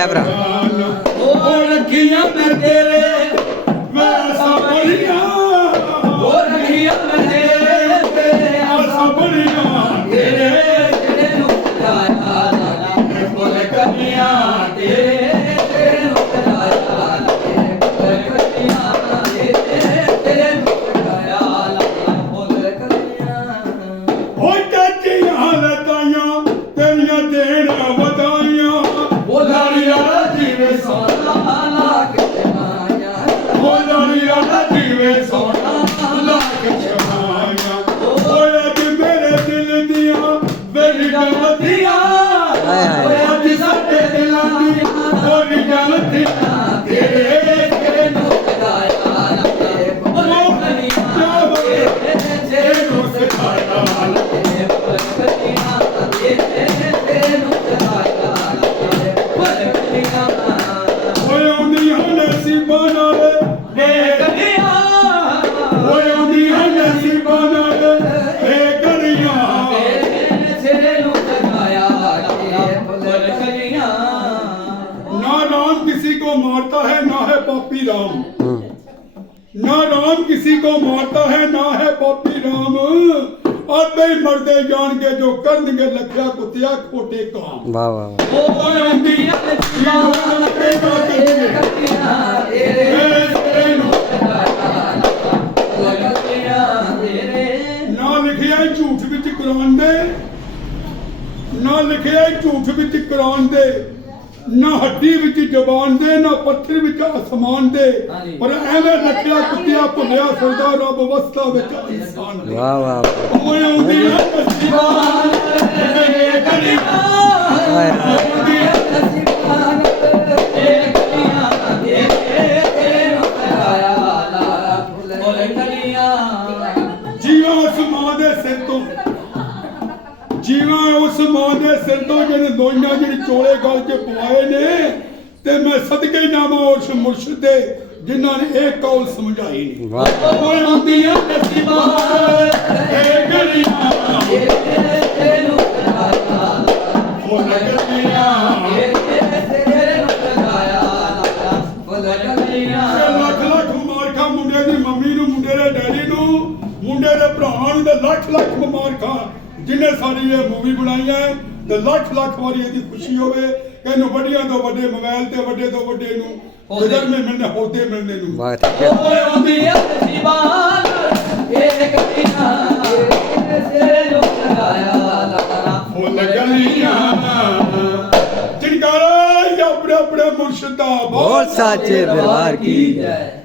ਐ ਭਰਾ। ਉਹ ਰੱਖੀਆਂ ਮੈਂ ਤੇਰੇ ਮੈਂ ਸਾਬਰੀਆਂ ਉਹ ਰੱਖੀਆਂ ਮੈਂ ਤੇਰੇ ਤੇ ਆ ਸਾਬਰੀਆਂ ਤੇਰੇ ਫੁੱਲ ਕੰਨੀਆਂ ਤੇਰੇ ਹੋ ਚਾਚੀਆਂ ਲਤਾਈਆਂ ਤੇਰੀਆਂ ਦੇਣਾ জগতে राम किसी को मारता है ना है पापी राम ना राम किसी को मारता है ना है पापी राम आपे ही मरदे जान के जो करनगे लखिया कुतिया खोटे काम ਵਾਹ ਵਾਹ ਵਾਹ। ओए आंदी जीवन के करनगे ए तेरे नु ਨਾ ਲਿਖਿਆ ਹੈ ਝੂਠ ਵਿੱਚ ਕੁਰਾਨ ਦੇ ਨਾ ਲਿਖਿਆ ਹੈ ਝੂਠ ਵਿੱਚ ਕੁਰਾਨ ਦੇ ਨਾ ਹੱਡੀ ਵਿੱਚ ਜ਼ਬਾਨ ਦੇ ਨਾ ਪੱਥਰ ਵਿੱਚ ਅਸਮਾਨ ਦੇ। ਪਰ ਐਵੇਂ ਰੱਖਿਆ ਕੁੱਤਿਆ ਭੁੱਲਿਆ ਫਿਰਦਾ ਰੱਬ ਵਸਤਾ ਵਿੱਚ ਇਨਸਾਨ ਦੇ। ਵਾਹ ਵਾਹ ਵਾਹ। ਓਏ ਆਉਂਦੀ ਹੈ ਨਸੀਬਾਂ ਇਹ ਗਲੀਆਂ ਹਾਏ। ਜੀਵਾਂ ਉਸ ਮਾਂ ਦੇ ਸਿਰ ਤੋਂ ਜਿਹੜੇ ਦੋਈਆਂ ਜਿਹੜੇ ਚੋਲੇ ਗਲ 'ਚ ਪਵਾਏ ਨੇ ਤੇ ਮੈਂ ਸਦਕੇ ਜਾਵਾਂ ਉਸ ਮੁਰਸ਼ਿਦ ਦੇ ਜਿਨ੍ਹਾਂ ਨੇ ਇਹ ਕੌਲ ਸਮਝਾਈ ਵਾਹ। ਓਏ ਆਉਂਦੀਆਂ ਨਸੀਬਾਂ ਇਹ ਗਲੀਆਂ ਮੁੰਡੇ ਦੀ ਮੰਮੀ ਨੂੰ ਮੁੰਡੇ ਦੇ ਡੈਡੀ ਨੂੰ ਮੁੰਡੇ ਦੇ ਭਰਾਵਾਂ ਨੂੰ ਤੇ ਲੱਖ ਲੱਖ ਮੁਬਾਰਕਾਂ ਜਿਨੇ ਸਾਡੀ ਇਹ ਮੂਵੀ ਬਣਾਈ ਹੈ ਤੇ ਲੱਖ ਲੱਖ ਵਾਰੀ ਇਹਦੀ ਖੁਸ਼ੀ ਹੋਵੇ ਕਿ ਇਹਨੂੰ ਵੱਡੀਆਂ ਤੋਂ ਵੱਡੇ ਮੋਬਾਈਲ ਤੇ ਵੱਡੇ ਤੋਂ ਵੱਡੇ ਨੂੰ ਹੋਦੇ। ਜਿੱਦਾਂ ਮੈਂ ਮਿਲਨੇ ਹੋਦੇ ਮਿਲਨੇ ਨੂੰ। ਵਾਹ ਠੀਕ ਹੈ ਫੁੱਲ ਗਲੀਆਂ ਚਿੰਕਾਰਾ ਆਪਣੇ ਆਪਣੇ ਮੁਰਸ਼ਿਦ ਬਹੁਤ ਸਾਚੇ ਦਰਬਾਰ ਕੀ ਜੈ